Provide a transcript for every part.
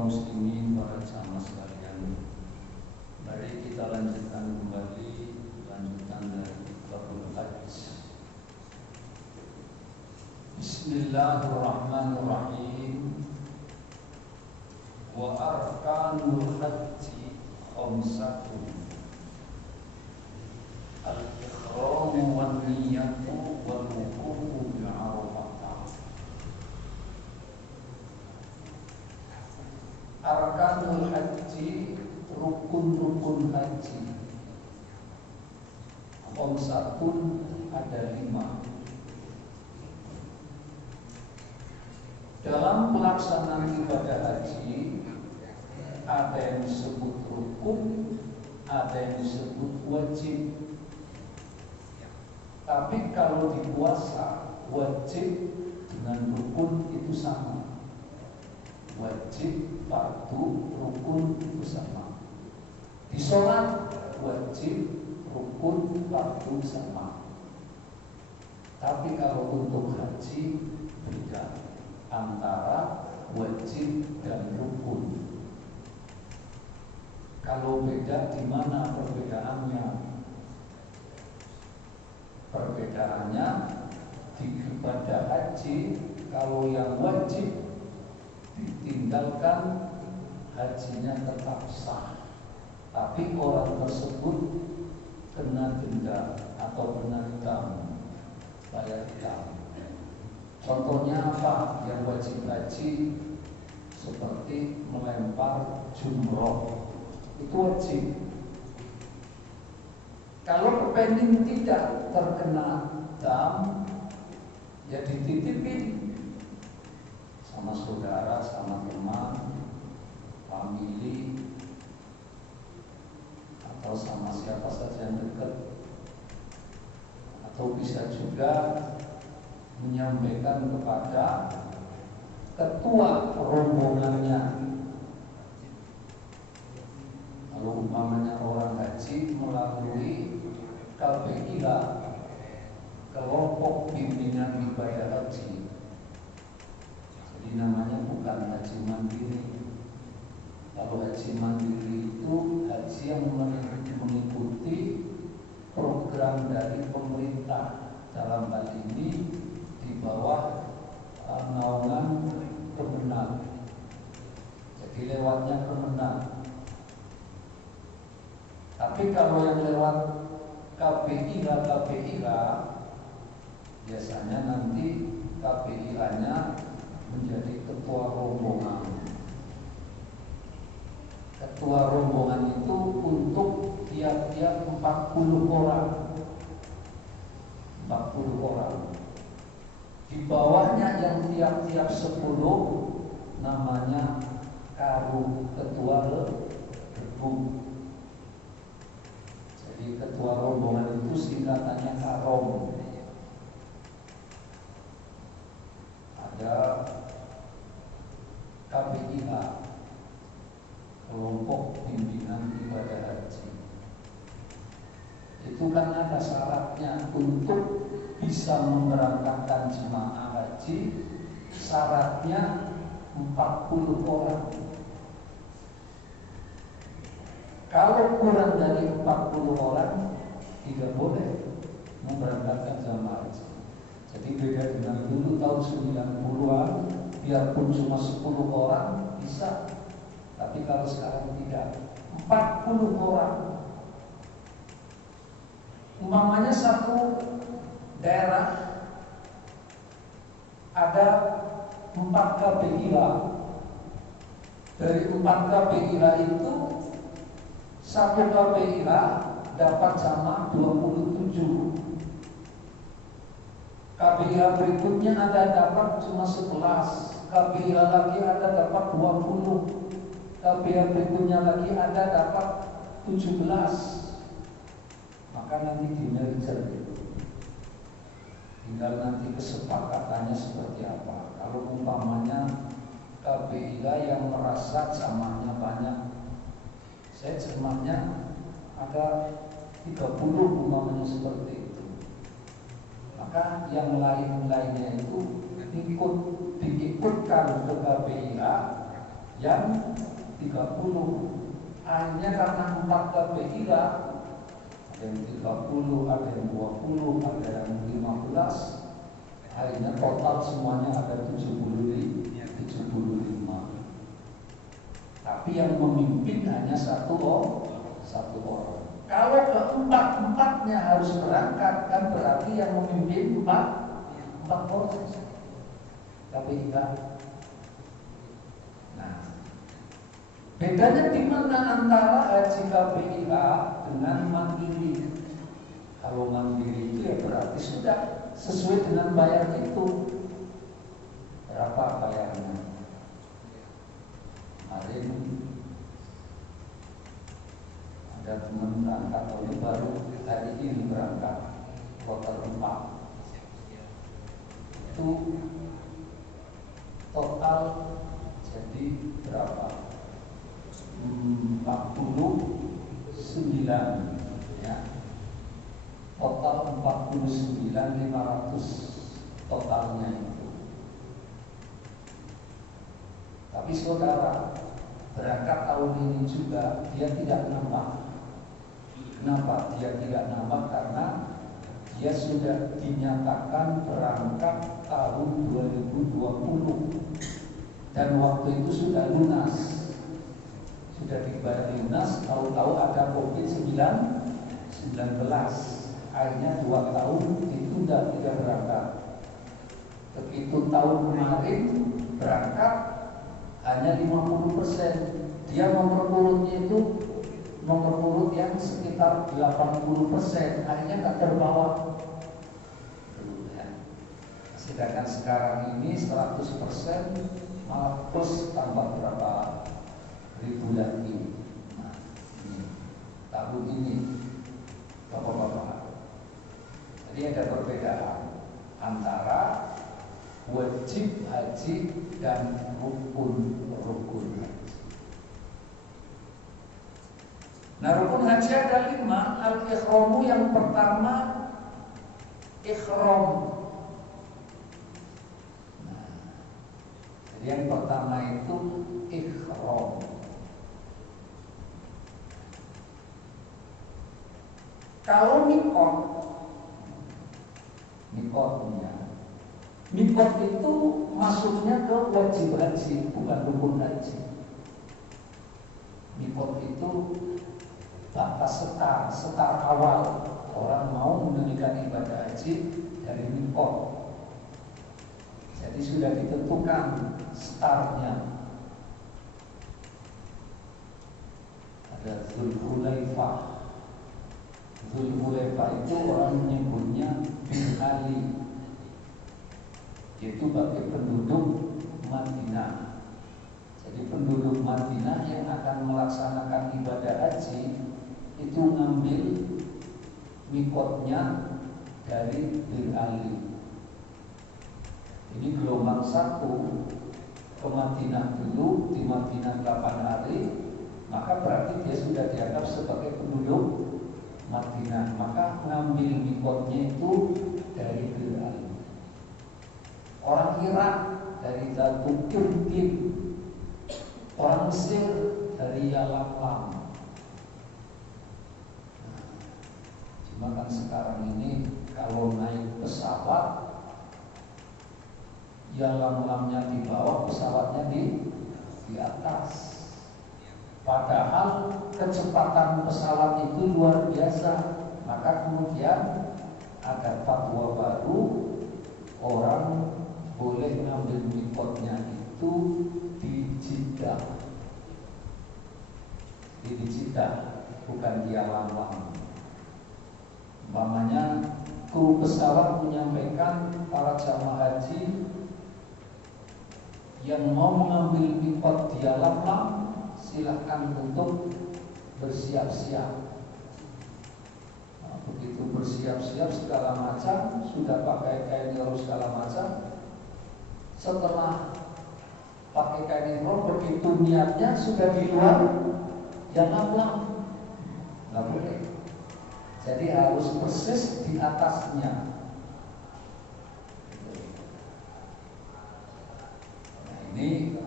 kaum muslimin, para jamaah sekalian, mari kita lanjutkan kembali lanjutan dari Kitabul Hajj. Bismillahirrahmanirrahim. Wa arkanul hajji khamsatun, al-ikhramu wan niyatu wal wuqufu bi Arafah. Arkanul haji, rukun-rukun haji, khamsatun, ada 5. Dalam pelaksanaan ibadah haji ada yang disebut rukun, ada yang disebut wajib. Tapi kalau di puasa, wajib dengan rukun itu sama. Wajib, fardu, rukun itu sama. Di sholat, wajib, rukun, fardu sama. Tapi kalau untuk haji, beda antara wajib dan rukun. Kalau beda, di mana perbedaannya? Perbedaannya di ibadah haji, kalau yang wajib ditinggalkan, hajinya tetap sah, tapi orang tersebut kena denda atau kena hutang, bayar hutang. Contohnya apa? Yang wajib haji seperti melempar jumroh, itu wajib. Kalau kepengen tidak terkena hutang, ya dititipin sama saudara, sama teman, famili, atau sama siapa saja yang dekat. Atau bisa juga menyampaikan kepada ketua rombongannya. Kalau umpamanya orang haji melalui KPIH, kelompok bimbingan ibadah haji, jadi namanya bukan haji mandiri. Kalau haji mandiri itu haji yang mengikuti program dari pemerintah, dalam hal ini di bawah naungan Kemenag. Jadi lewatnya Kemenag. Tapi kalau yang lewat KPIH biasanya nanti KPIH-nya menjadi ketua rombongan. Ketua rombongan itu untuk tiap-tiap 40 orang. 40 orang. Di bawahnya yang tiap-tiap 10 namanya karu, ketua rebu. Jadi ketua rombongan itu singkatannya karom. Ada KPIH, kelompok bimbingan ibadah haji. Itu kan ada syaratnya untuk bisa memberangkatkan jemaah haji. Syaratnya 40 orang. Kalau kurang dari 40 orang tidak boleh memberangkatkan jemaah haji. Jadi beda dengan dulu tahun 90-an, biarpun cuma 10 orang bisa. Tapi kalau sekarang tidak, 40 orang. Umpamanya satu daerah ada 4 KPIH. Dari 4 KPIH itu, satu KPIH dapat jamaah 27. KPIH berikutnya ada dapat cuma 11. KPIH lagi ada dapat 20. KPIH berikutnya lagi ada dapat 17. Maka nanti di-merger, tinggal nanti kesepakatannya seperti apa. Kalau umpamanya KPIH yang merasa jamaahnya banyak, saya jamaahnya ada 30 umpamanya seperti itu, maka yang lain-lainnya itu diikutkan ke KPIH yang 30. Akhirnya karena 4 KPI ada yang 30, ada yang 20, ada yang 15. Akhirnya total semuanya ada 75. Tapi yang memimpin hanya satu orang. Kalau keempat-empatnya harus berangkat, kan berarti yang memimpin empat orang. Tapi enggak. Nah, bedanya di mana antara haji KPIA dengan mandiri? Kalau mandiri itu ya berarti sudah sesuai dengan bayar itu. Berapa bayarnya? Kemarin ada teman berangkat, tahun baru hari ini berangkat kloter 4. Itu total jadi berapa? 49 ya. Total 49.500 totalnya itu. Tapi saudara berangkat tahun ini juga dia tidak nambah. Kenapa dia tidak nambah? Karena dia sudah dinyatakan berangkat tahun 2020 dan waktu itu sudah lunas, sudah dibayar lunas. Tahu-tahu ada COVID-19, akhirnya 2 tahun ditunda tidak berangkat. Begitu tahun kemarin berangkat hanya 50%. Dia nomor urutnya itu nomor urut yang sekitar 80%, akhirnya nggak terbawa. Sedangkan sekarang ini 100% malah plus tambah berapa ribu lagi. Nah, ini tahun ini Bapak-bapak. Jadi ada perbedaan antara wajib haji dan rukun haji. Nah, rukun haji ada 5. Al-ikhramu yang pertama ikhram. Nah, jadi yang pertama itu ikhram. Kalau mikot itu masuknya ke wajib haji, bukan rukun haji. Mikot itu batas setar awal orang mau menunaikan ibadah haji dari mikot. Jadi sudah ditentukan startnya. Ada Dzulhulaifah. Dzulhulaifah itu orang menyebutnya bin Ali, yaitu bagi penduduk Madinah. Jadi penduduk Madinah yang akan melaksanakan ibadah haji itu ngambil mikotnya dari bin Ali. Ini gelombang 1 ke Madinah dulu, di Madinah 8 hari, maka berarti dia sudah dianggap sebagai penduduk Madinah. Maka ngambil mikotnya itu dari bin Ali. Orang Irak dari Zatu Kirkin, orang Mesir dari Yalamlam. Cuma kan sekarang ini kalau naik pesawat, Yalamlamnya di bawah, pesawatnya di atas. Padahal kecepatan pesawat itu luar biasa. Maka kemudian ada fatwa baru, orang boleh ngambil mikotnya itu di Jeddah. Di Jeddah, bukan di Yalamlam. Umpamanya kru pesawat menyampaikan para jamaah haji yang mau mengambil mikot di Yalamlam, silakan untuk bersiap-siap. Nah, begitu bersiap-siap segala macam, sudah pakai kain ihram segala macam. Setelah pakai kain ihram, begitu niatnya sudah di luar Yalamlam, nggak boleh. Jadi harus persis di atasnya. Nah, ini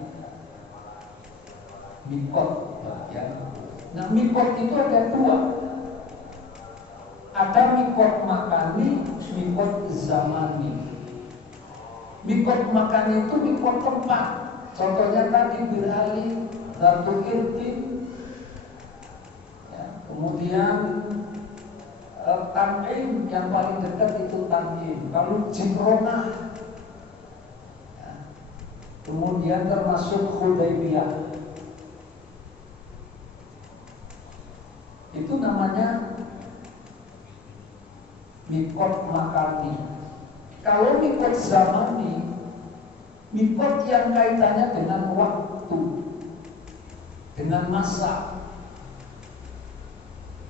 mikot bagian. Nah, mikot itu ada dua. Ada mikot makani, mikot zamani. Mikot makani itu mikot tempat. Contohnya tadi Birali, Ratu Irtin, ya, kemudian Tan'im, yang paling dekat itu Tan'im. Lalu Jimronah, ya, kemudian termasuk Hudaybiyah. Itu namanya mikot makani. Kalau mikot zamani, mikot yang kaitannya dengan waktu, dengan masa.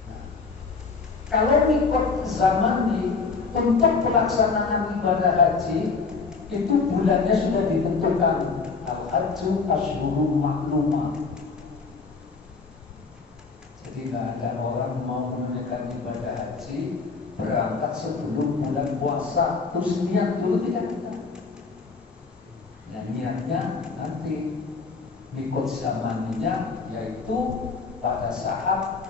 Nah, kalau mikot zamani untuk pelaksanaan ibadah haji itu bulannya sudah ditentukan. Al-Hajju Ashhurun Ma'lumat. Jadi nggak ada orang mau menunaikan ibadah haji berangkat sebelum bulan puasa, terus niat dulu, tidak kita. Nah, niatnya nanti mikot zamaninya yaitu pada saat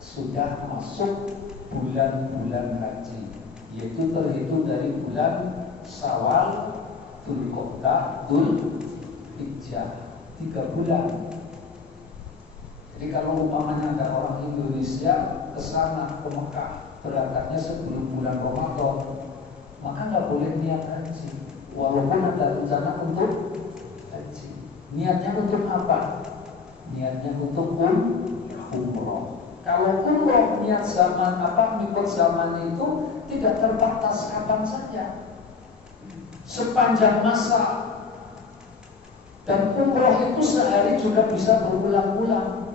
sudah masuk bulan-bulan haji, yaitu terhitung dari bulan Syawal, Dzulqa'dah, Dzulhijjah, 3 bulan. Jadi kalau umpamanya ada orang Indonesia ke sana, ke Mekah, berangkatnya sebelum bulan Ramadan, maka nggak boleh niat haji, walaupun ada rencana untuk haji. Niatnya untuk apa? Niatnya untuk umroh. Kalau umroh niat zaman mikot zaman itu tidak terbatas kapan saja, sepanjang masa. Dan umroh itu sehari juga bisa berulang-ulang.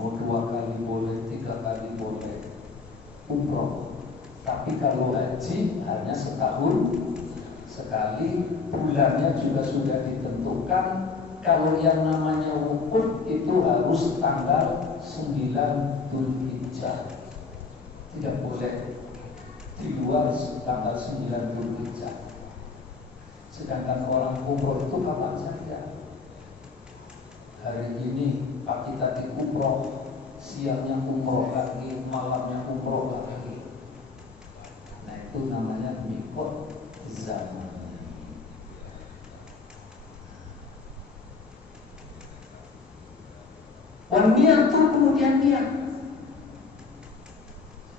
Mau 2 kali boleh, 3 kali boleh umroh. Tapi kalau haji hanya setahun sekali, bulannya juga sudah ditentukan. Kalau yang namanya wukuf itu harus tanggal 9 Dzulhijjah. Tidak boleh di luar tanggal 9 Dzulhijjah. Sedangkan orang umroh itu kapan saja. Hari ini pagi tadi umroh, siangnya umroh lagi, malamnya umroh lagi. Nah, itu namanya mikot zaman. Niat itu kemudian niat.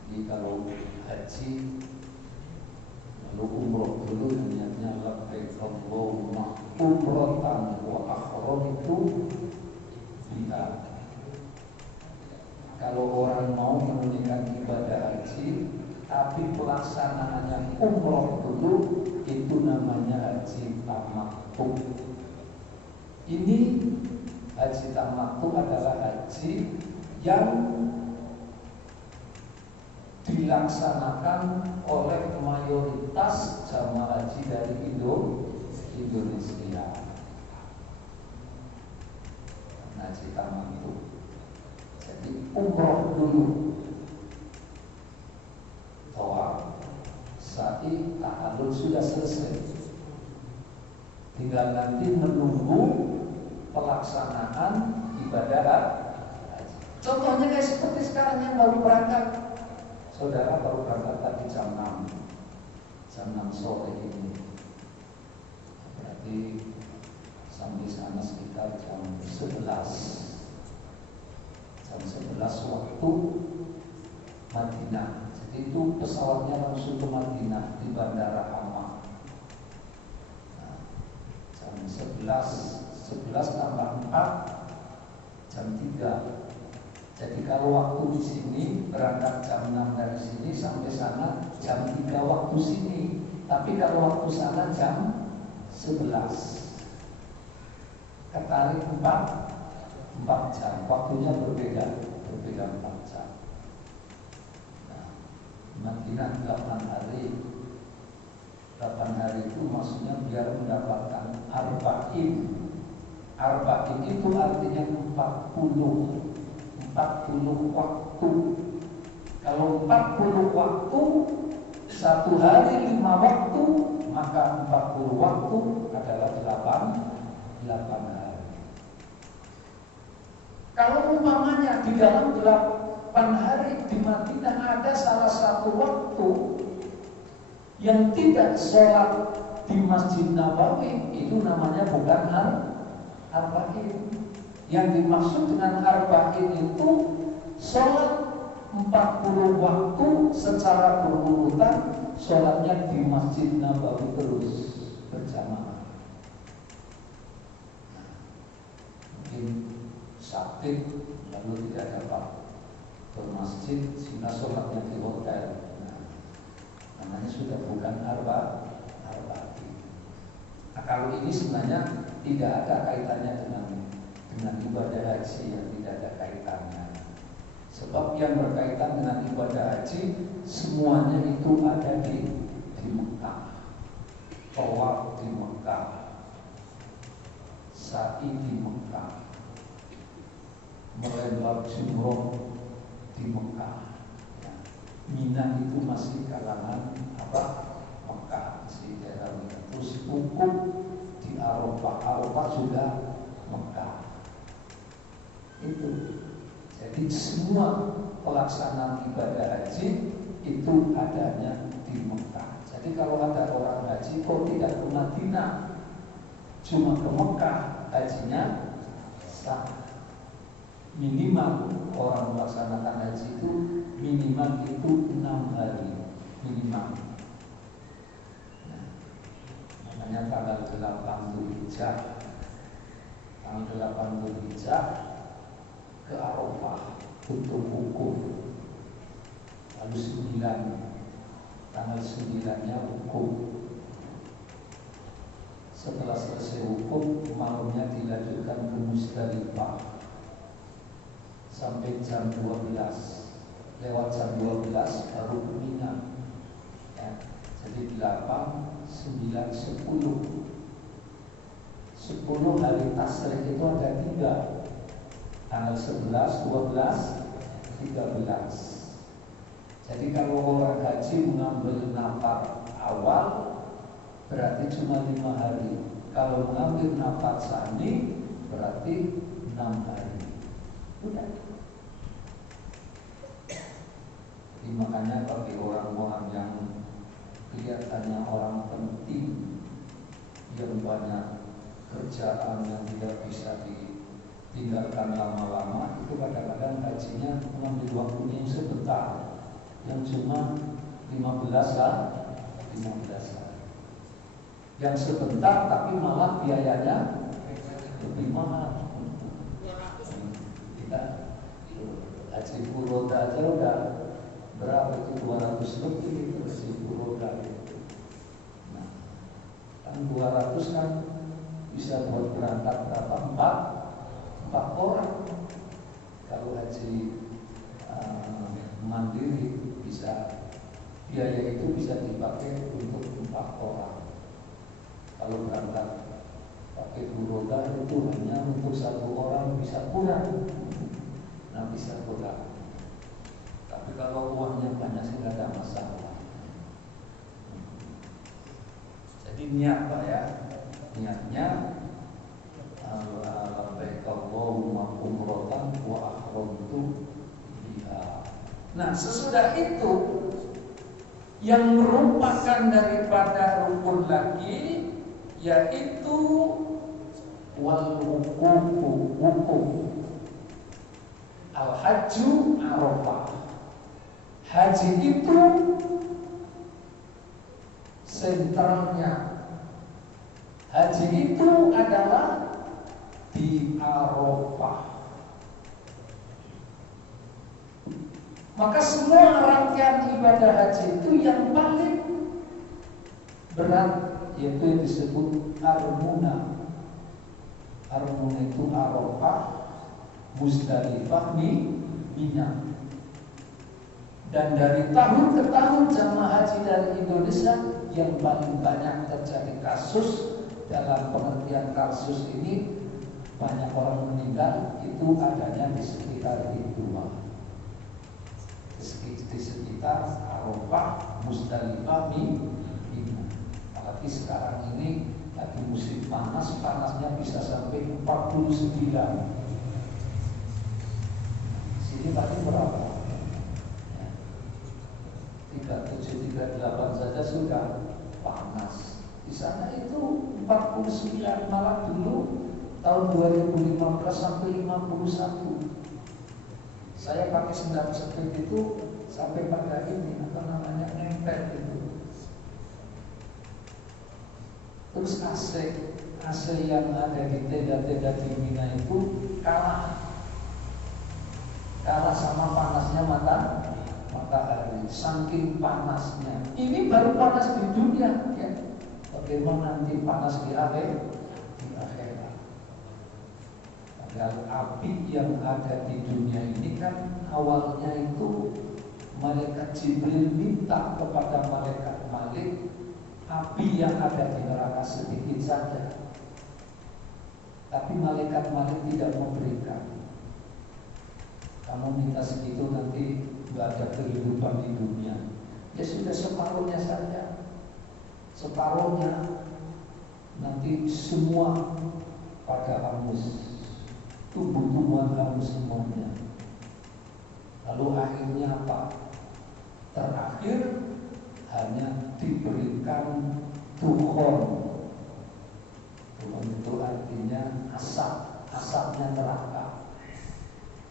Jadi kalau haji lalu umroh dulu, niatnya labbaik Allahumma umratan wa akhramtu biha. Kalau orang mau menunaikan ibadah haji tapi pelaksanaannya umroh dulu, itu namanya haji tamattu. Ini haji tamattu adalah haji yang dilaksanakan oleh mayoritas jamaah haji dari Indonesia. Haji tamattu. Jadi umroh dulu, tawaf, sa'i, tahallul sudah selesai. Tinggal nanti menunggu pelaksanaan ibadah haji. Contohnya kayak seperti sekarang yang baru berangkat. Saudara baru berangkat tadi jam 6 sore ini. Berarti sampai sana sekitar jam 11 waktu Madinah. Jadi itu pesawatnya langsung ke Madinah di Bandara Hama. Nah, jam 11 tambah 4 jam 3. Jadi kalau waktu di sini berangkat jam 6 dari sini sampai sana jam 3 waktu sini. Tapi kalau waktu sana jam 11. Ketarik 4 jam. Waktunya berbeda 4 jam. Nah, Madinah 8 hari. 8 hari itu maksudnya biar mendapatkan arba'in. Arba'in itu artinya 40 waktu. Kalau 40 waktu, 1 hari 5 waktu, maka 40 waktu adalah 8 hari. umpamanya di dalam 8 hari di Madinah ada salah satu waktu yang tidak sholat di Masjid Nabawi, itu namanya bukan arba'in. Yang dimaksud dengan arba'in itu sholat 40 waktu secara berurutan, sholatnya di Masjid Nabawi terus berjamaah. Mungkin sakit lalu tidak dapat bermasjid sehingga sholatnya di hotel. Namanya sudah bukan arba'in. Nah, kalau ini sebenarnya tidak ada kaitannya dengan ibadah haji, yang tidak ada kaitannya. Sebab yang berkaitan dengan ibadah haji semuanya itu ada di Mekah. Tawaf di Mekah, sa'i di Mekah, melempar jumroh di Mekah. Mina itu masih kalangan Mekah, masih daerah Mina. Terus wukuf di Arafah juga Mekah. Itu. Jadi semua pelaksanaan ibadah haji itu adanya di Mekah. Jadi kalau ada orang haji kok tidak ke Madinah, cuma ke Mekah, hajinya sah. Minimal orang melaksanakan haji itu minimal itu 6 hari minimal. Nah, makanya tanggal 8 Dzulhijjah, ke Arafah untuk wukuf. Lalu 9, tanggal 9-nya wukuf. Setelah selesai wukuf, malamnya dilanjutkan ke Muzdalifah sampai jam 12. Lewat jam 12 baru ke Mina. Ya. Jadi 8, 9, 10. 10 hari tasrik itu ada 3. Tanggal 11, 12, 13. Jadi kalau orang haji mengambil nafar awal berarti cuma 5 hari. Kalau mengambil nafar tsani berarti 6 hari. Udah. Jadi makanya bagi orang-orang yang kelihatannya orang penting, yang banyak kerjaan yang tidak bisa ditinggalkan lama-lama, itu kadang-kadang hajinya mengambil waktunya yang sebentar, yang cuma 15 hari. Yang sebentar tapi malah biayanya lebih mahal. Kita haji furoda aja udah berapa itu, 200 lebih itu haji furoda itu. Nah, kan 200 kan bisa buat berangkat berapa? 4 orang. Kalau haji mandiri bisa, biaya itu bisa dipakai untuk 4 orang. Kalau berangkat pakai furoda itu hanya untuk 1 orang bisa kurang. Nah, bisa kurang. Tapi kalau uangnya banyak sih nggak ada masalah. Jadi niat Pak ya, niatnya labbaik Allahumma umratan wa ahramtu biha. Nah, sesudah itu yang merupakan daripada rukun lagi yaitu wal wukuf. Al-hajju Arafah. Haji itu sentralnya. Haji itu adalah di Arafah. Maka semua rangkaian ibadah haji itu yang paling berat yaitu yang disebut Armuna. Armuna itu Arafah, Muzdalifah, Mina. Dan dari tahun ke tahun jamaah haji dari Indonesia yang paling banyak terjadi kasus, dalam pengertian kasus ini banyak orang meninggal, itu adanya di sekitar itu, di sekitar Arafah, Muzdalifah, Mina. Apalagi sekarang ini lagi musim panas, panasnya bisa sampai 49. sini paling berapa? 3738 saja sudah panas. Di sana itu 49, malah dulu tahun 2015 sampai 51. Saya pakai sendal jepit itu sampai pada ini nempel itu. Terus AC yang ada di tenda-tenda di Mina itu kalah sama panasnya matahari, saking panasnya. Ini baru panas di dunia, ya. Bagaimana nanti panas di akhirat? Padahal api yang ada di dunia ini kan awalnya itu malaikat Jibril minta kepada malaikat Malik api yang ada di neraka sedikit saja, tapi malaikat Malik tidak memberikan. Kamu minta segitu nanti nggak ada kehidupan di dunia. Ya sudah, separuhnya saja, separuhnya nanti semua pada hangus, tumbuh-tumbuhan hangus semuanya. Lalu akhirnya apa? Terakhir hanya diberikan dukhon. Dukhon itu artinya asapnya neraka.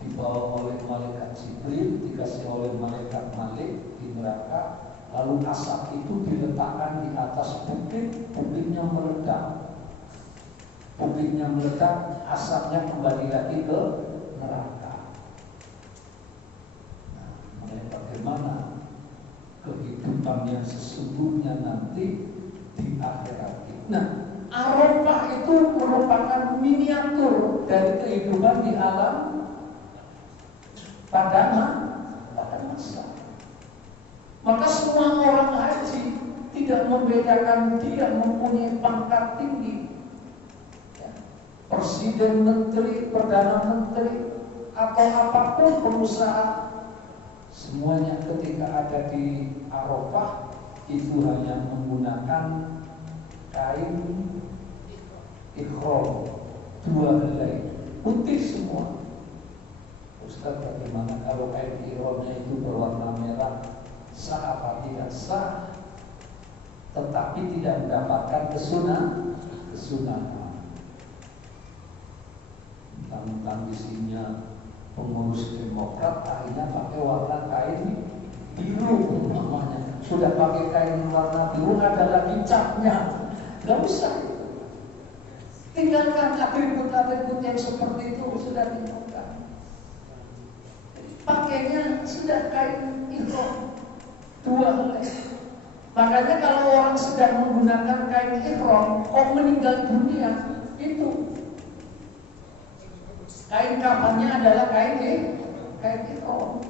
Dibawa oleh malaikat Jibril, dikasih oleh malaikat Malik di neraka. Lalu asap itu diletakkan di atas bukitnya meledak. Bukitnya meledak, asapnya kembali lagi ke neraka. Nah, bagaimana kehidupan yang sesungguhnya nanti di akhirat. Nah, Arafah itu merupakan miniatur dari kehidupan di alam pada masa. Maka semua orang haji tidak membedakan dia mempunyai pangkat tinggi, ya, presiden, menteri, perdana menteri, atau apapun pengusaha. Semuanya ketika ada di Arafah itu hanya menggunakan kain ikhram, 2 helai putih semua. Ustaz, bagaimana kalau kain ikhramnya itu berwarna merah? Sah apa tidak sah? Tetapi tidak mendapatkan kesunahan. Tentang isinya pengurus Demokrat akhirnya pakai warna kain biru namanya. Sudah pakai kain warna biru, ada lagi capnya. Gak usah. Tinggalkan atribut-atribut yang seperti itu, sudah tinggalkan. Pakainya sudah kain ikhram 2 helai. Makanya kalau orang sedang menggunakan kain ikhram, kok meninggal dunia, itu kain kafannya adalah kain ikhram.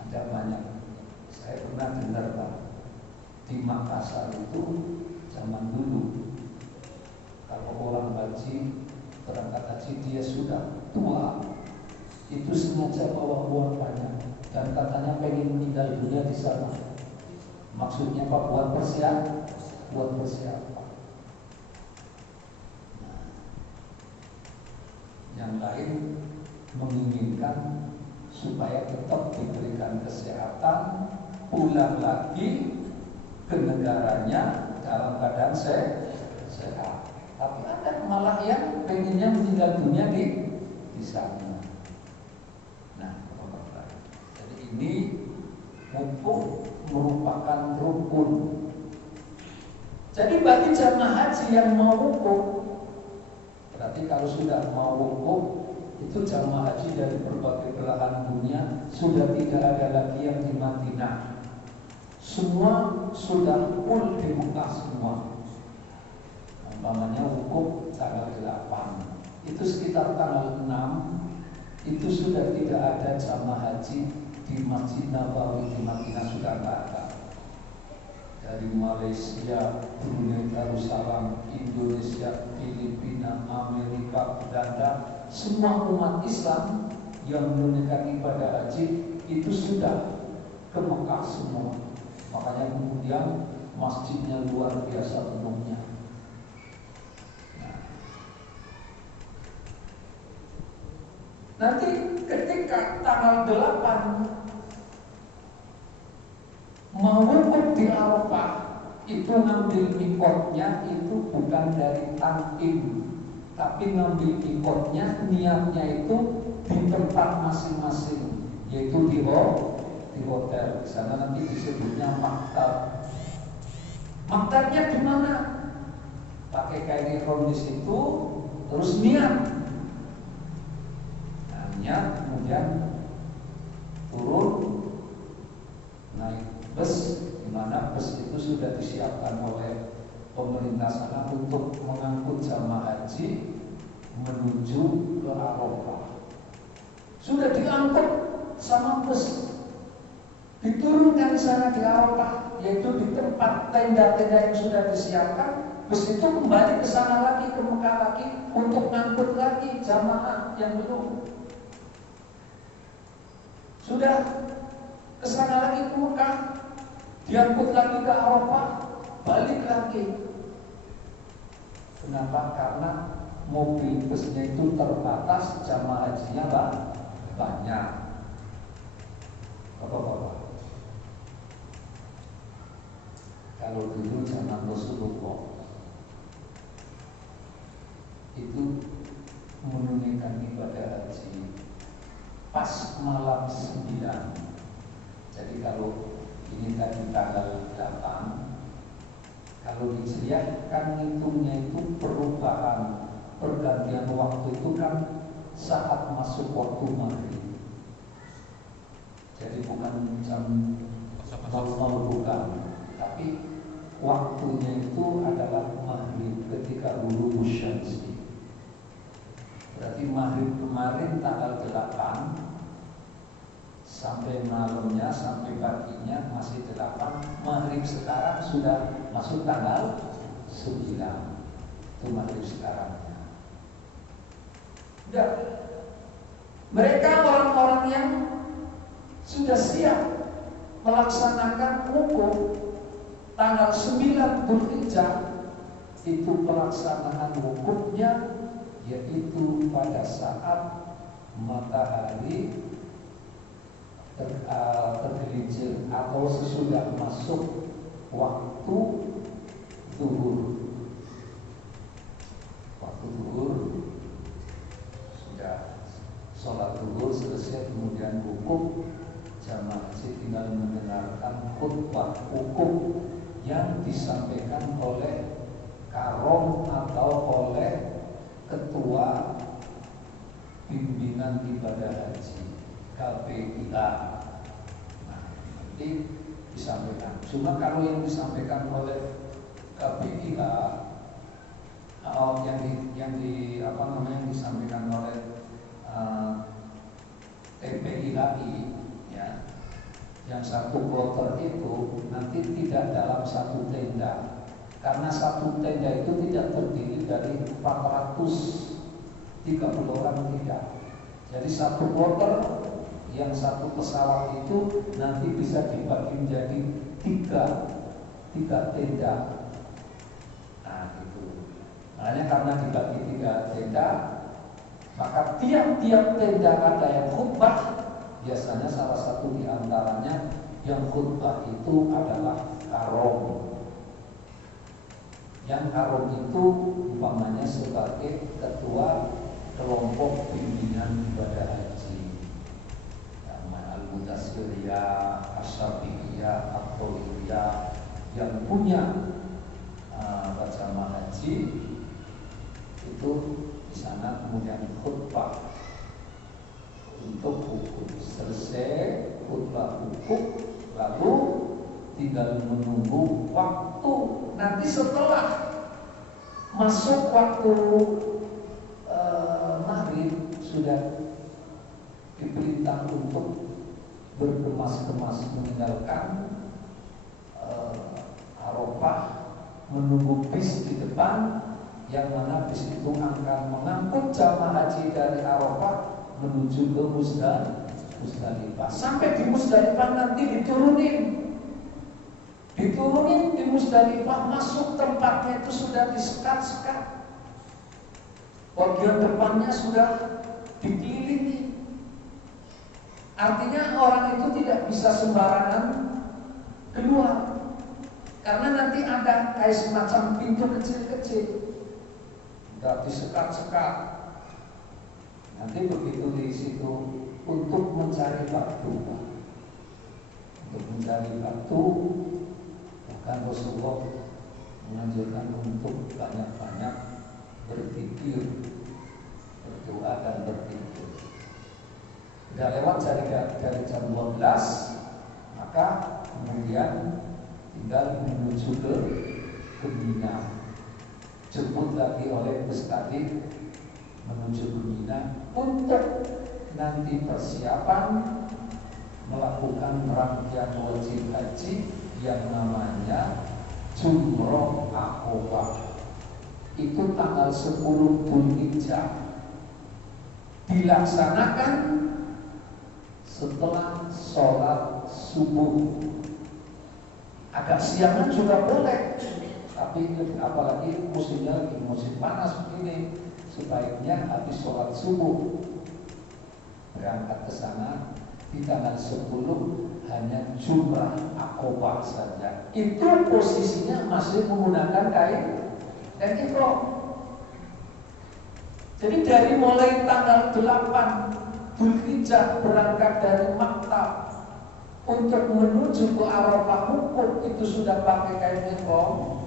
Ada banyak. Saya pernah dengar Pak, di Makassar itu zaman dulu kalau orang haji, berangkat haji dia sudah tua, itu sengaja bawa uang banyak dan katanya pengen meninggal dunia di sana. Maksudnya Pak, buat persiapan. Yang lain menginginkan supaya tetap diberikan kesehatan, pulang lagi ke negaranya dalam keadaan sehat. Tapi ada malah yang pengennya meninggal dunia di sana. Nah, jadi ini wukuf merupakan rukun. Jadi bagi jamaah haji yang mau wukuf, berarti kalau sudah mau wukuf, itu jamaah haji dari berbagai belahan dunia sudah tidak ada lagi yang di Madinah. Semua sudah full di Mekah semua. Namanya wukuf tanggal 8. Itu sekitar tanggal 6 itu sudah tidak ada jamaah haji di Masjid Nabawi di Madinah, sudah tidak ada. Dari Malaysia, Brunei Darussalam, Indonesia, Filipina, Amerika, Belanda, semua umat Islam yang menunaikan ibadah haji itu sudah ke Mekah semua. Makanya kemudian masjidnya luar biasa penuhnya. Nah, Nanti ketika tanggal 8 mau wukuf di Arafah, itu ngambil mikotnya itu bukan dari Tan'im, tapi ngambil mikotnya, niatnya itu di tempat masing-masing, yaitu di hotel. Di sana nanti disebutnya maktab. Maktabnya di mana? Pakai kain ihram di situ, terus niat. Nah, niat, kemudian turun, naik bus, di mana bus itu sudah disiapkan oleh pemerintah sana untuk mengangkut jamaah haji menuju ke Arafah. Sudah diangkut sama bus, diturunkan di sana di Arafah, yaitu di tempat tenda-tenda yang sudah disiapkan. Bus itu kembali ke sana lagi, ke Mekah lagi, untuk ngangkut lagi jamaah yang belum. Sudah ke sana lagi ke Mekah, diangkut lagi ke Arafah, balik lagi. Kenapa? Karena mobil busnya itu terbatas, jamaah hajinya banyak. Bapak-bapak, kalau dulu zaman Rasulullah itu menunaikan ibadah haji pas malam 9. Jadi kalau ini tadi tanggal 8, kalau diceriakan hitungnya itu perubahan pergantian waktu itu kan saat masuk waktu maghrib. Jadi bukan jam 00 bukan, tapi waktunya itu adalah maghrib ketika ghurubus syamsi. Berarti maghrib kemarin tanggal 8 sampai malamnya, sampai paginya masih 8. Maghrib sekarang sudah masuk tanggal 9. Itu maghrib sekarangnya. Udah. Mereka orang-orang yang sudah siap melaksanakan wukuf tanggal 9 Dzulhijjah, itu pelaksanaan wukufnya yaitu pada saat matahari tergelincir atau sesudah masuk waktu zuhur. Waktu zuhur sudah sholat zuhur selesai, kemudian wukuf, jamaah haji tinggal mendengarkan khutbah wukuf yang disampaikan oleh karom atau oleh ketua bimbingan ibadah haji KPIA. Nah, nanti disampaikan. Cuma kalau yang disampaikan oleh KPIA, yang disampaikan oleh TPIAI, ya, yang satu kloter itu nanti tidak dalam satu tenda, karena satu tenda itu tidak terdiri dari 430 orang, tidak. Jadi satu kloter yang satu pesawat itu nanti bisa dibagi menjadi tiga tenda. Nah itu. Makanya karena dibagi 3 tenda, maka tiap-tiap tenda ada yang khutbah. Biasanya salah satu di antaranya yang khutbah itu adalah karom. Yang karom itu umpamanya sebagai ketua kelompok pimpinan ibadah haji, Al-Mutasiriyah, Asy-Syafi'iyah, At-Thauriyah, yang punya jamaah haji itu di sana kemudian khutbah untuk wukuf. Selesai khutbah wukuf, lalu tinggal menunggu waktu. Nanti setelah masuk waktu maghrib sudah diperintah untuk berkemas-kemas meninggalkan Arafah, menunggu bis di depan, yang mana bis itu akan mengangkut jamaah haji dari Arafah menuju ke Musdalifah. Sampai di Musdalifah nanti diturunin di Musdalifah, masuk tempatnya itu sudah disekat-sekat, bagian depannya sudah dikelilingi. Artinya orang itu tidak bisa sembarangan keluar, karena nanti ada kayak semacam pintu kecil-kecil, nggak disekat-sekat. Nanti begitu di situ untuk mencari batu, bahkan Rasulullah menganjurkan untuk banyak-banyak berzikir, berdoa dan berzikir. Sudah lewat dari jam 12, maka kemudian tinggal menuju ke Mina. Jemput lagi oleh Ustadz menuju ke Mina untuk nanti persiapan melakukan rangkaian wajib haji yang namanya Jumroh Aqobah. Itu tanggal 10 Dzulhijjah, dilaksanakan setelah sholat subuh. Agak siangan juga boleh, tapi apalagi musimnya lagi musim panas begini, sebaiknya habis sholat subuh berangkat ke sana. Di tanggal 10 hanya Jumrah Aqobah saja. Itu posisinya masih menggunakan kain ihram. Jadi dari mulai tanggal 8 Dzulhijjah berangkat dari Makkah untuk menuju ke Arafah Wukuf itu sudah pakai kain ihram.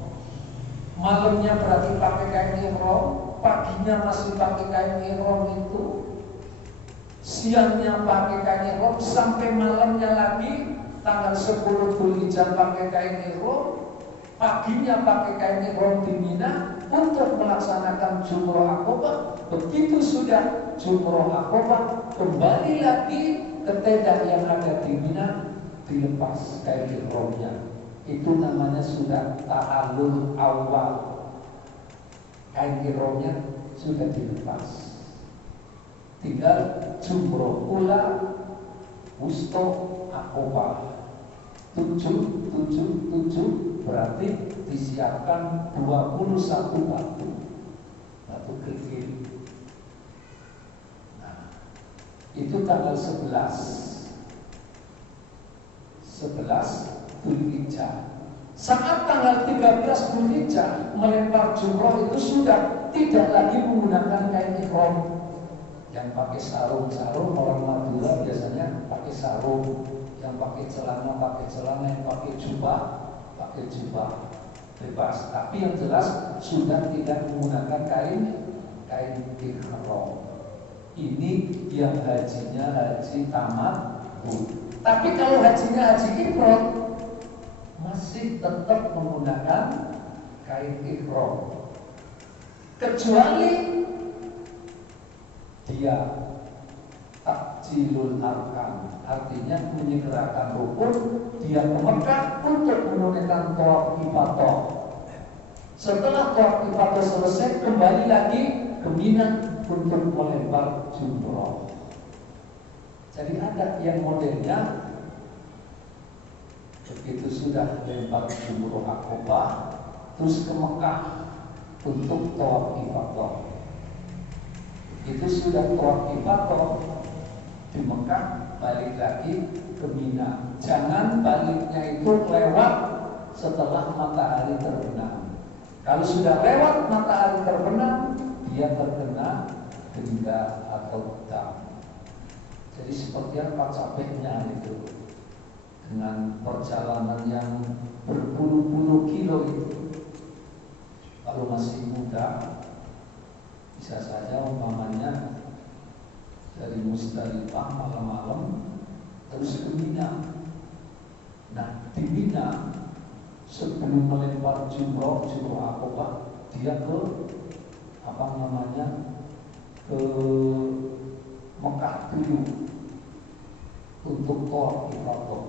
Malamnya berarti pakai kain ihram, paginya masih pakai kain ihram itu, siangnya pakai kain ihram, sampai malamnya lagi tanggal 10 Dzulhijjah pakai kain ihram, paginya pakai kain ihram di Mina untuk melaksanakan Jumroh Aqobah. Begitu sudah Jumroh Aqobah, kembali lagi ke tenda yang ada di Mina, dilepas kain ihramnya. Itu namanya sudah ta'allul awal. Kain ihramnya sudah dilepas, tinggal Jumroh Ula, Wusto, Aqobah. 7 berarti disiapkan 21 batu kerikil. Nah, itu tanggal 11 Dzulhijjah. Saat tanggal 13 Dzulhijjah melempar jumroh itu sudah tidak lagi menggunakan kain ihram. Yang pakai sarung orang Madura biasanya pakai sarung, yang pakai celana, yang pakai jubah bebas. Tapi yang jelas sudah tidak menggunakan kain ihram. Ini yang hajinya haji tamattu. Tapi kalau hajinya haji ifrad masih tetap menggunakan kain ihram, kecuali dia takjilul arkan, artinya menyegerakan rukun. Dia ke Mekah untuk menunaikan tawaf ifadah. Setelah tawaf ifadah selesai, kembali lagi ke Mina untuk melempar jumroh. Jadi ada yang modelnya begitu sudah lempar Jumroh Aqobah, terus ke Mekah untuk tawaf ifadah. Itu sudah tawaf ifadah di Mekah, balik lagi ke Mina. Jangan baliknya itu lewat setelah matahari terbenam. Kalau sudah lewat matahari terbenam, dia terkena denda atau dam. Jadi seperti apa capeknya itu, dengan perjalanan yang berpuluh-puluh kilo itu. Kalau masih muda, bisa saja umpamanya dari Musdalifah malam-malam terus ke Mina. Nah, di Mina sebelum melempar Jumroh Aqobah, dia ke ke Mekah dulu untuk tawaf ifadah.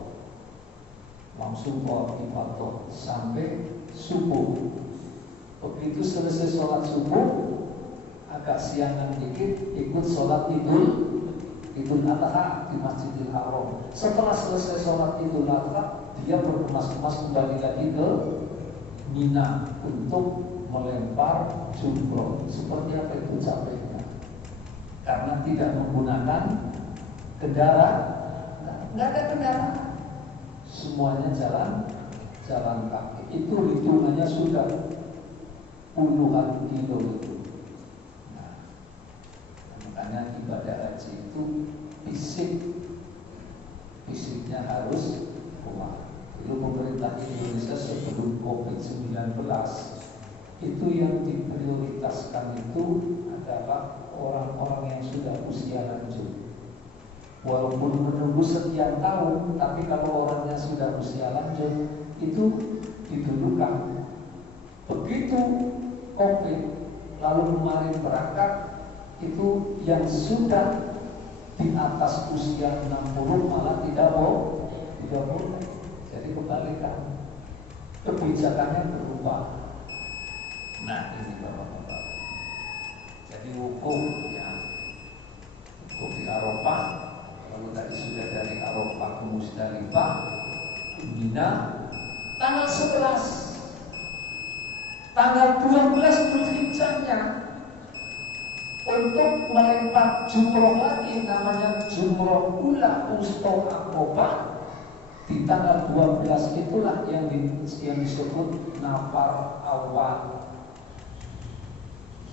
Langsung tawaf ifadah sampai subuh. Begitu selesai sholat subuh, agak siangan dikit, ikut sholat Idul Adha di Masjidil Haram. Setelah selesai sholat Idul Adha, dia berkemas-kemas kembali lagi ke Mina untuk melempar jumroh. Seperti apa itu capeknya? Karena tidak menggunakan nggak ada kendaraan, semuanya jalan kaki. Itu hitungannya sudah puluhan kilo itu. Nah, makanya ibadah haji itu fisiknya harus kuat. Dulu pemerintah Indonesia sebelum COVID-19 itu yang diprioritaskan itu adalah orang-orang yang sudah usia lanjut. Walaupun menunggu sekian tahun, tapi kalau orangnya sudah usia lanjut itu didulukan. Begitu COVID lalu kemarin berangkat, itu yang sudah di atas usia 60 malah tidak boleh. Jadi kebalikan, kebijakannya berubah. Nah ini Bapak-bapak. Jadi wukuf di Arafah, lalu tadi sudah dari Arafah ke Musdalifah, Mina, tanggal 11, tanggal 12 Dzulhijjahnya untuk melempar jumroh lagi, namanya jumroh ula usto Aqobah. Di tanggal 12 itulah yang disebut nafar awal.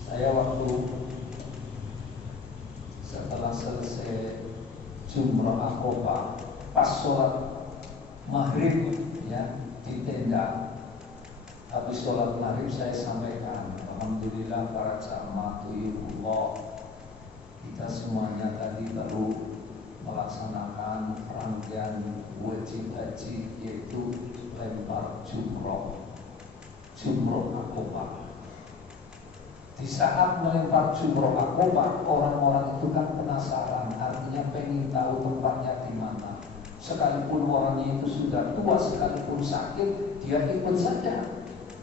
Saya waktu setelah selesai jumroh Aqobah, pas sholat maghrib di tenda, habis sholat maghrib saya sampaikan, alhamdulillah para jamaah tuyulullah, kita semuanya tadi baru melaksanakan rangkaian wajib haji, yaitu lempar jumroh Aqobah. Di saat melempar jumroh Aqobah, orang-orang itu kan penasaran, artinya pengen tahu tempatnya di mana. Sekalipun orangnya itu sudah tua, sekalipun sakit, dia ikut saja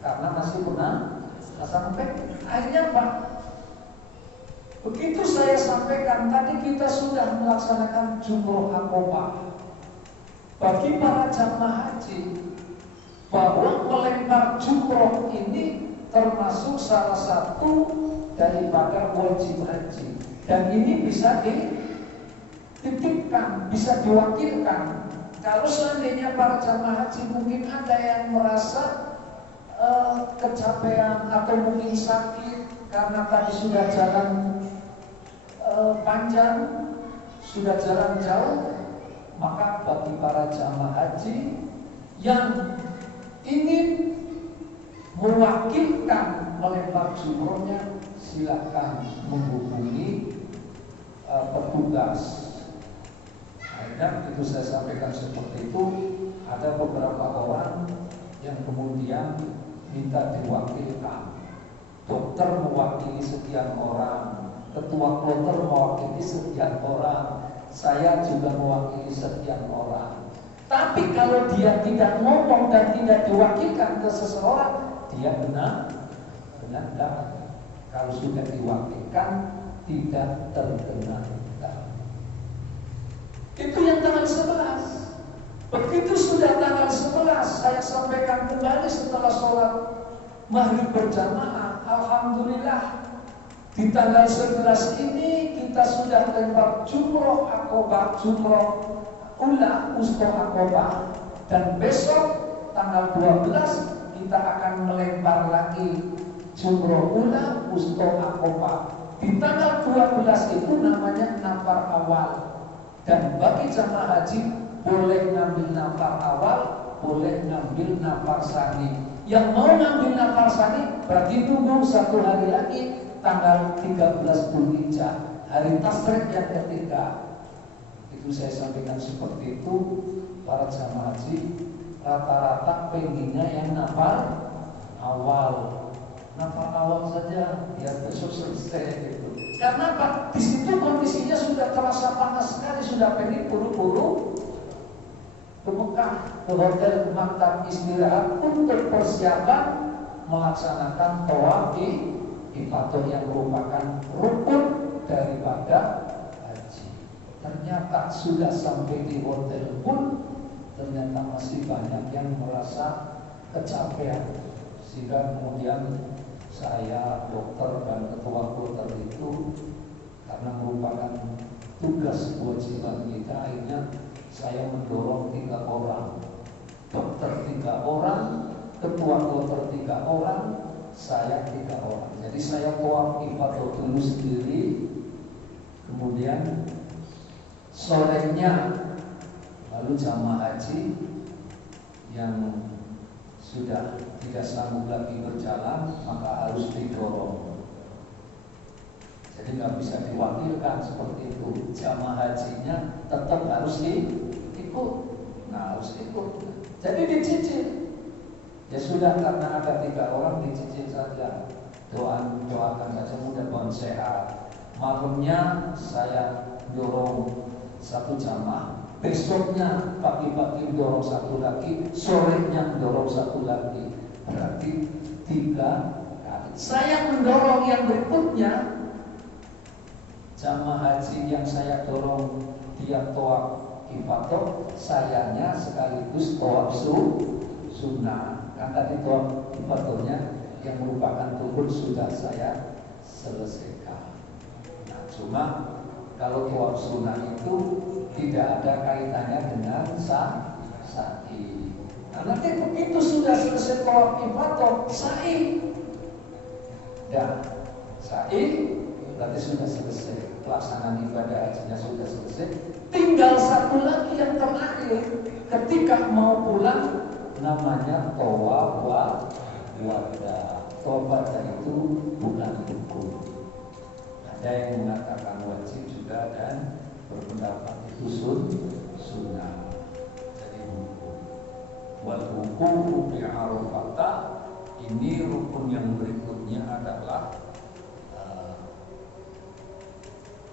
karena masih pernah sampai. Akhirnya Pak, begitu saya sampaikan tadi kita sudah melaksanakan jumroh Aqobah. Bagi para jamaah haji, bahwa melempar jumroh ini termasuk salah satu daripada wajib haji, dan ini bisa dititipkan, bisa diwakilkan. Kalau seandainya para jamaah haji mungkin ada yang merasa kecapean atau mungkin sakit karena tadi sudah jalan panjang, sudah jalan jauh, maka bagi para jamaah haji yang ingin mewakilkan melempar jumrohnya, silakan menghubungi petugas. Akhirnya itu saya sampaikan seperti itu. Ada beberapa orang yang kemudian minta diwakilkan. Dokter mewakili sekian orang, ketua kloter mewakili sekian orang, saya juga mewakili sekian orang. Tapi kalau dia tidak ngomong dan tidak diwakilkan ke seseorang, dia benar. Kalau sudah diwakilkan, tidak terkena. Itu yang tanggal 11. Begitu sudah tanggal 11, saya sampaikan kembali setelah sholat maghrib berjamaah. Alhamdulillah, di tanggal 11 ini kita sudah lempar jumroh Aqobah, jumroh ula usto Aqobah, dan besok tanggal 12 kita akan melempar lagi jumroh ula usto Aqobah. Di tanggal 12 itu namanya nafar awal. Dan bagi jamaah haji boleh ngambil nafar awal, boleh ngambil nafar sani. Yang mau ngambil nafar sani berarti tunggu 1 hari lagi, tanggal 13 Dzulhijjah, hari tasrik yang ketiga. Itu saya sampaikan seperti itu. Para jamaah haji rata-rata pengennya yang nafar awal. Nafar awal saja, biar besok selesai gitu. Karena Pak, di situ kondisinya sudah terasa panas sekali, sudah pengen buru-buru ke Mekah, ke hotel, ke maktab istirahat untuk persiapan melaksanakan tawaf ifadah yang merupakan rukun daripada haji. Ternyata sudah sampai di hotel pun ternyata masih banyak yang merasa kecapean, sehingga kemudian saya, dokter, dan ketua kloter itu karena merupakan tugas kewajiban kita, akhirnya saya mendorong 3 orang, dokter 3 orang, ketua kloter 3 orang, saya 3 orang. Jadi saya tawaf ifadah dulu sendiri, kemudian sorenya lalu jamaah haji yang sudah tidak sanggup lagi berjalan maka harus didorong. Jadi nggak bisa diwakilkan seperti itu. Jamaah hajinya tetap harus ikut. Nah, harus ikut. Jadi dicicil. Ya sudah, karena ada 3 orang, dicicil saja. Doakan saja mudah-mudahan sehat. Malamnya saya dorong 1 jamaah. Besoknya pagi-pagi dorong 1 lagi, sorenya dorong 1 lagi. Berarti 3 kali. Saya mendorong yang berikutnya, jamaah haji yang saya dorong tiap tawaf ifadah, sayanya sekaligus tawaf sunnah. Kan tadi tawaf ifadahnya yang merupakan rukun sudah saya selesaikan. Nah, cuma kalau tawaf sunnah itu tidak ada kaitannya dengan sa'i. Nah, nanti begitu sudah selesai tawaf ifadah, sa'i. Dan sa'i berarti sudah selesai. Pelaksanaan ibadah hajinya sudah selesai. Tinggal 1 lagi yang terakhir. Ketika mau pulang, namanya tawaf wada. Tawaf wada itu bukan rukun. Ada yang mengatakan wajib juga dan berpendapat itu sunnah. Jadi rukun. Wal rukun bi Arafah, ini rukun yang berikutnya adalah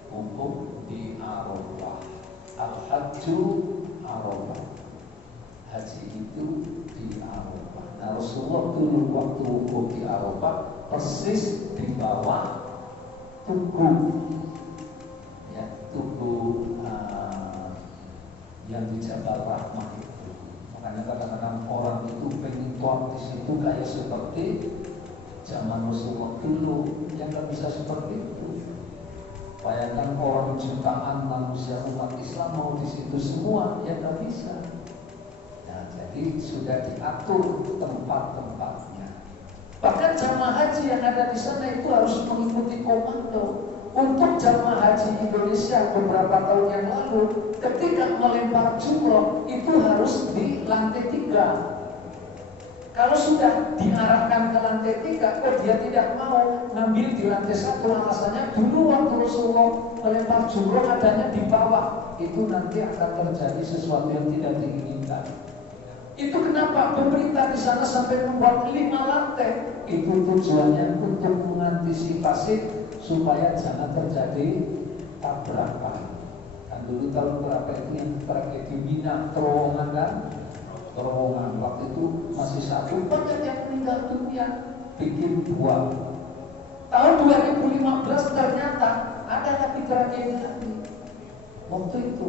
hukum di Arafah. Al-Hajju Arafah. Haji itu di Arafah. Nah, Rasulullah dulu waktu hukum di Arafah persis di bawah tugu, ya, tugu yang di Jabal Rahmah itu. Makanya kadang-kadang orang itu pengen kuat di situ kayak seperti zaman Rasulullah dulu, yang nggak bisa seperti itu. Bayangkan orang jutaan manusia umat Islam mau di situ semua, ya nggak bisa. Nah, jadi sudah diatur tempat-tempatnya. Bahkan jamaah haji yang ada di sana itu harus mengikuti komando. Untuk jamaah haji Indonesia beberapa tahun yang lalu, ketika melempar jumroh itu harus di lantai 3. Kalau sudah diarahkan ke lantai 3, kok dia tidak mau ngambil di lantai 1, alasannya dulu waktu Rasulullah melempar jumroh adanya di bawah. Itu nanti akan terjadi sesuatu yang tidak diinginkan. Itu kenapa pemerintah di sana sampai membuat 5 lantai. Itu tujuannya untuk mengantisipasi supaya jangan terjadi tabrakan. Kan dulu tahun berapa itu yang tragedi Mina, terowongan kan? Terowongan waktu itu masih 1, banyak yang meninggal dunia, bikin 2. Tahun 2015 ternyata ada lagi tragedi lagi waktu itu.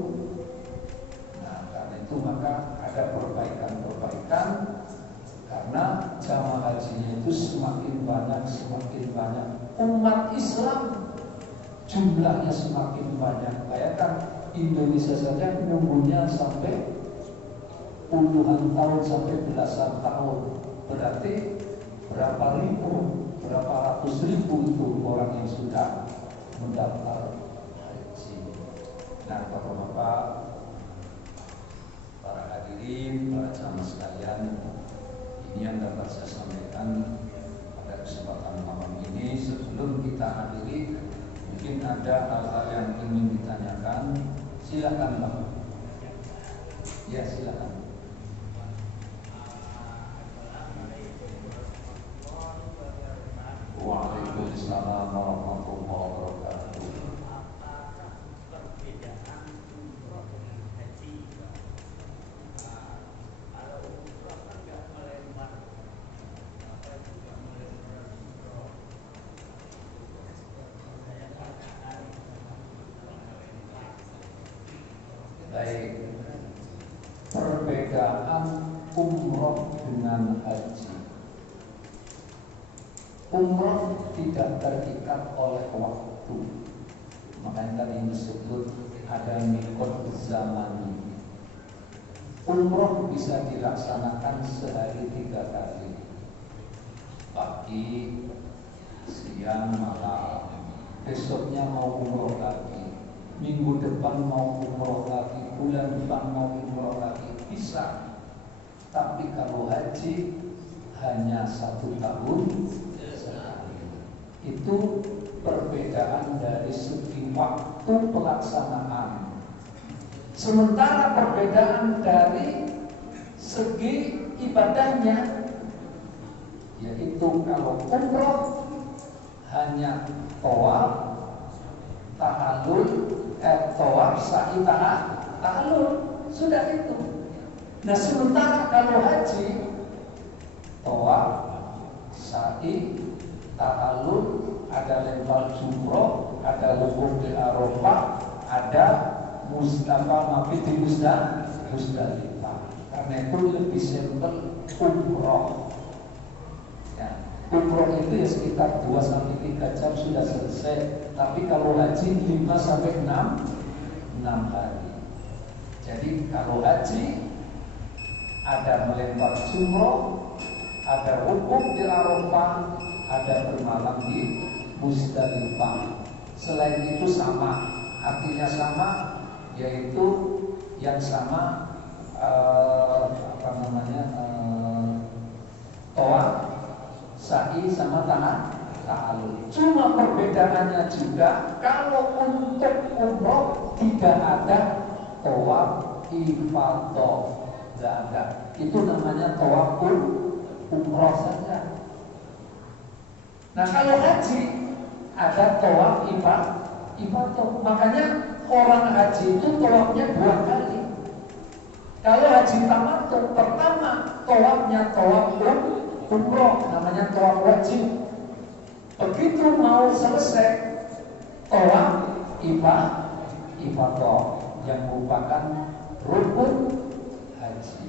Nah, karena itu maka ada perbaikan karena jamaah hajinya itu semakin banyak umat Islam jumlahnya semakin banyak. Bayangkan Indonesia saja nunggunya sampai puluhan tahun sampai belasan tahun. Berarti berapa ratus ribu itu orang yang sudah mendaftar haji. Nah, Bapak-bapak, para hadirin, para jamaah sekalian, ini yang dapat saya sampaikan pada kesempatan malam ini. Sebelum kita akhiri, mungkin ada hal-hal yang ingin ditanyakan. Silakan, Pak. Ya, silakan. Waalaikumsalam warahmatullahi wabarakatuh. Baik, perbedaan umroh dengan haji. Umroh tidak terikat oleh waktu. Makanya tadi disebut ada mikot zaman. umroh bisa dilaksanakan sehari 3 kali, pagi, siang, malam. Besoknya mau umroh lagi, minggu depan mau umroh lagi, bulan depan mau umroh lagi, bisa. Tapi kalau haji hanya 1 tahun sekali. Itu perbedaan dari segi waktu pelaksanaan. Sementara perbedaan dari segi ibadahnya, yaitu kalau umroh hanya tawaf, tahallul, tawaf, sa'i, tahallul, sudah itu. Nah sementara kalau haji, tawaf, sa'i, tahallul, ada lempar jumroh, ada wukuf di Arafah, ada mabit di Musdalifah. Karena itu lebih simpel umroh. Ya, umroh itu ya sekitar 2-3 jam sudah selesai. Tapi kalau haji 5-6 hari. Jadi kalau haji ada melempar jumroh, ada wukuf di Arafah, ada bermalam di Musdalifah. Selain itu sama, artinya sama, yaitu yang sama tawaf, sa'i sama tahallul. Cuma perbedaannya juga kalau untuk umroh tidak ada tawaf ifadah, tidak ada. Itu namanya tawaf umroh saja. Nah kalau haji ada tawaf ifadah. Makanya orang haji itu tawafnya 2 kali. Kalau haji tamattu, pertama tawafnya tawaf umroh, namanya tawaf wajib. Begitu mau selesai tawaf ifadah yang merupakan rukun haji.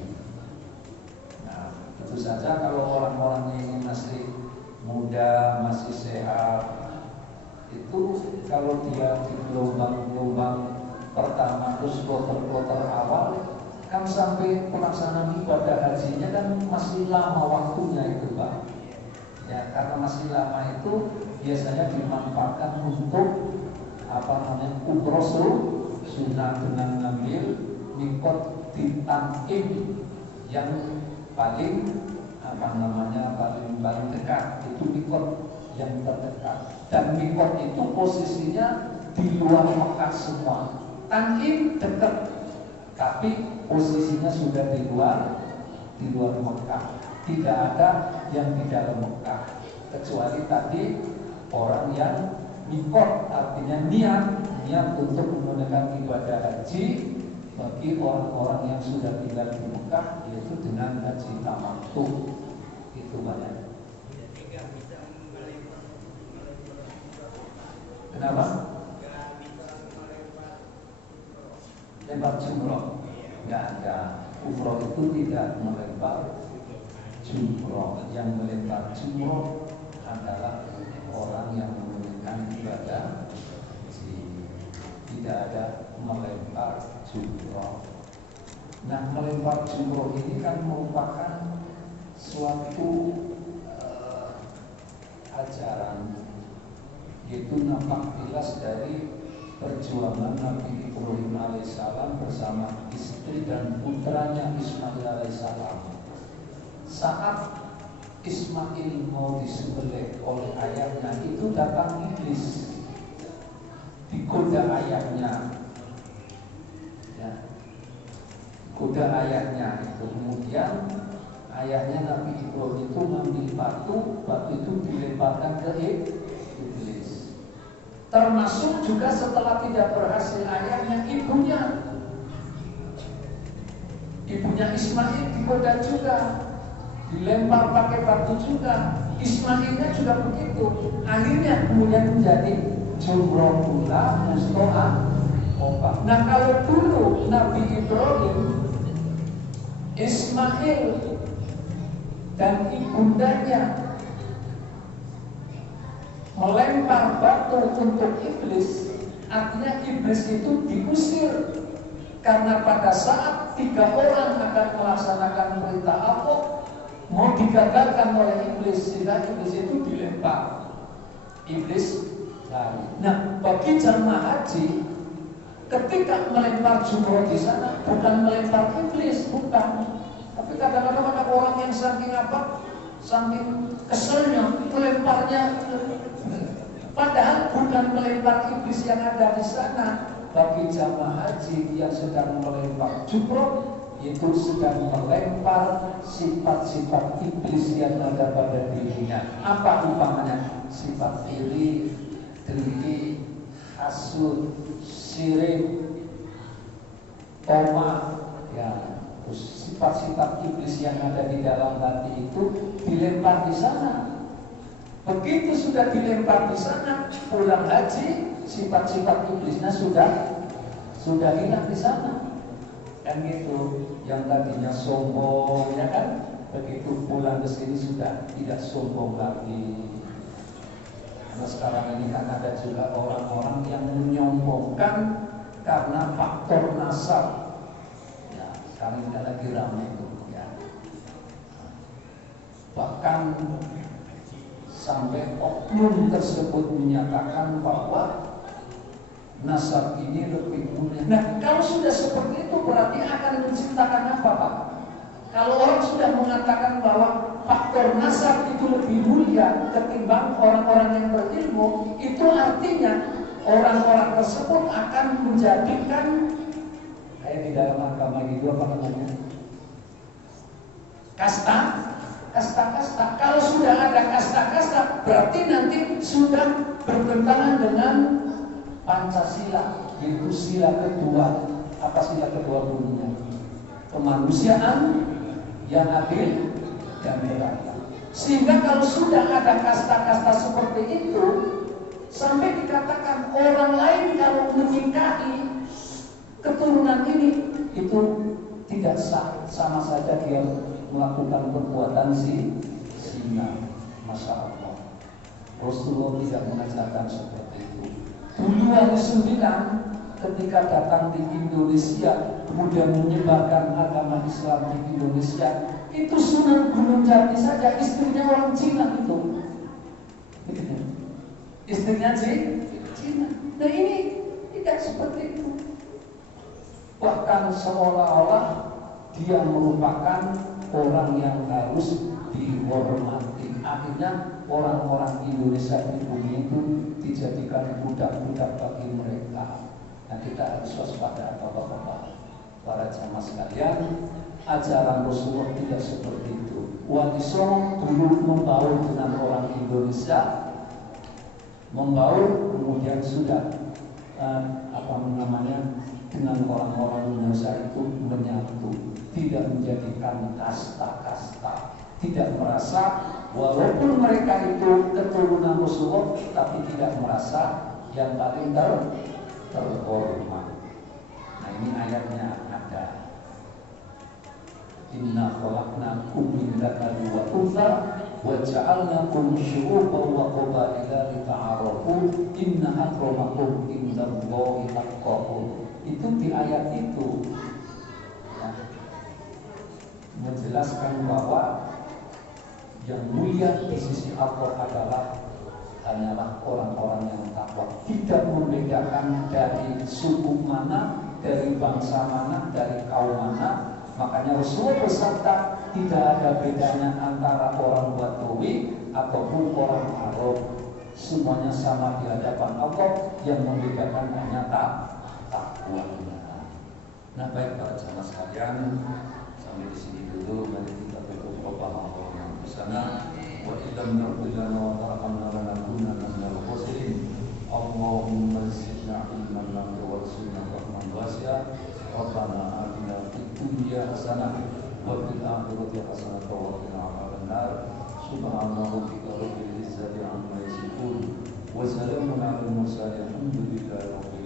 Nah itu saja kalau orang-orang yang masih muda, masih sehat, itu kalau dia di gelombang pertama terus kloter awal kan sampai pelaksanaan ibadah hajinya kan masih lama waktunya itu Pak. Ya karena masih lama itu biasanya dimanfaatkan untuk umroh sunnah dengan ngambil mikot di Tan'im yang paling paling dekat, itu mikot yang terdekat. Dan mikot itu posisinya di luar Mekah semua. Tan'im dekat, tapi posisinya sudah di luar Mekah. Tidak ada yang di dalam Mekah, kecuali tadi orang yang mikot, artinya niat untuk menggunakan ibadah haji bagi orang-orang yang sudah tinggal di Mekah, yaitu dengan haji tamattu. Itu banyak. Kenapa? Lempar jumroh? Nggak ada. Umroh itu tidak melempar jumroh. Yang melempar jumroh adalah orang yang menunaikan ibadah haji. Tidak ada melempar jumroh. Nah, melempar jumroh ini kan merupakan suatu ajaran, yaitu nampak jelas dari perjuangan Nabi Ibrahim alaihissalam bersama istri dan putranya Ismail alaihissalam. Saat Ismail mau disembelih oleh ayahnya, itu datang iblis, digoda ayahnya, ya, goda ayahnya itu. Kemudian ayahnya Nabi Ibrahim itu mengambil batu itu dilemparkan ke iblis. Termasuk juga setelah tidak berhasil ayahnya, ibunya Ismail digoda juga, dilempar pakai batu juga. Ismailnya juga begitu. Akhirnya kemudian menjadi jumrohullah musta'afah. Nah kalau dulu Nabi Ibrahim, Ismail dan ibundanya melempar batu untuk iblis, artinya iblis itu diusir Karena pada saat 3 orang akan melaksanakan perintah Allah, mau digagalkan oleh iblis, sehingga iblis itu dilempar. Iblis lari. Nah, bagi jamaah haji, ketika melempar jumroh di sana bukan melempar iblis, bukan. Tapi kadang-kadang ada orang yang saking apa? Saking keselnya melemparnya, padahal bukan melempar iblis yang ada di sana. Bagi jamaah haji yang sedang melempar jumroh, itu sedang melempar sifat-sifat iblis yang ada pada dirinya. Apa umpamanya? Sifat iri, dengki, hasud, syirik, toma, ya, terus sifat-sifat iblis yang ada di dalam hati itu dilempar di sana. Begitu sudah dilempar di sana, pulang haji, sifat-sifat iblisnya sudah hilang di sana. Kan gitu, yang tadinya sombong, ya kan? Begitu pulang ke sini sudah tidak sombong lagi. Karena sekarang ini kan ada juga orang-orang yang menyombongkan karena faktor nasab. Ya, sekarang kita lagi ramai itu, ya. Bahkan sampai oknum tersebut menyatakan bahwa nasab ini lebih mulia. Nah, kalau sudah seperti itu berarti akan menciptakan apa, Pak? Kalau orang sudah mengatakan bahwa faktor nasab itu lebih mulia ketimbang orang-orang yang berilmu, itu artinya orang-orang tersebut akan menjadikan kayak di dalam agama itu apa namanya? Kasta. Kalau sudah ada kasta, berarti nanti sudah bertentangan dengan Pancasila, yaitu sila kedua. Apa sila kedua bunyinya? Kemanusiaan yang adil dan beradab. Sehingga kalau sudah ada kasta-kasta seperti itu, sampai dikatakan orang lain kalau menikahi keturunan ini itu tidak sah, sama saja dia melakukan perbuatan zina. Masya Allah, Rasulullah tidak mengajarkan seperti itu. Dulu Wali Sembilan ketika datang di Indonesia, kemudian menyebarkan agama Islam di Indonesia, itu Sunan Gunung Jati saja istrinya orang Cina itu. Istrinya Cina. Nah ini tidak seperti itu. Bahkan seolah-olah dia merupakan orang yang harus dihormati. Akhirnya orang-orang Indonesia di dunia itu dijadikan budak-budak bagi mereka. Nah, kita harus waspada, Bapak-bapak, para jamaah sekalian. Ajaran Rasulullah tidak seperti itu. Wali Songo dulu membaur dengan orang Indonesia, membaur, kemudian sudah dengan orang-orang Indonesia itu menyatu, tidak menjadikan kasta-kasta, tidak merasa walaupun mereka itu keturunan Rasulullah, tapi tidak merasa yang paling terhormat. Nah ini ayatnya ada. Inna khalaqnakum min dzakari wa untha wa ja'alnakum syu'uban wa qabaila lita'arafu inna akramakum indallahi atqakum. Itu di ayat itu ya, menjelaskan bahwa yang mulia di sisi Allah adalah hanyalah orang-orang yang takwa, tidak membedakan dari suku mana, dari bangsa mana, dari kaum mana. Makanya Rasulullah bersabda tidak ada bedanya antara orang Batawi ataupun orang Arab, semuanya sama di hadapan Allah, yang membedakan hanya takwa. Nah baik para jamaah sekalian, sampai di sini dulu. Mari kita berdoa Allah yang bersama. Wa idam rabbana wa ta'ala lanakunanna minal khasirin. Allahumma zidna ilman nafi'an warzuqna rahman wasi'a. Rabbana atina fid dunya hasanah wa fil akhirati hasanah wa qina adzabannar. Subhana rabbika rabbil izzati amma yasifun wa salamun 'alal mursalin. Alhamdulillahi rabbil alamin.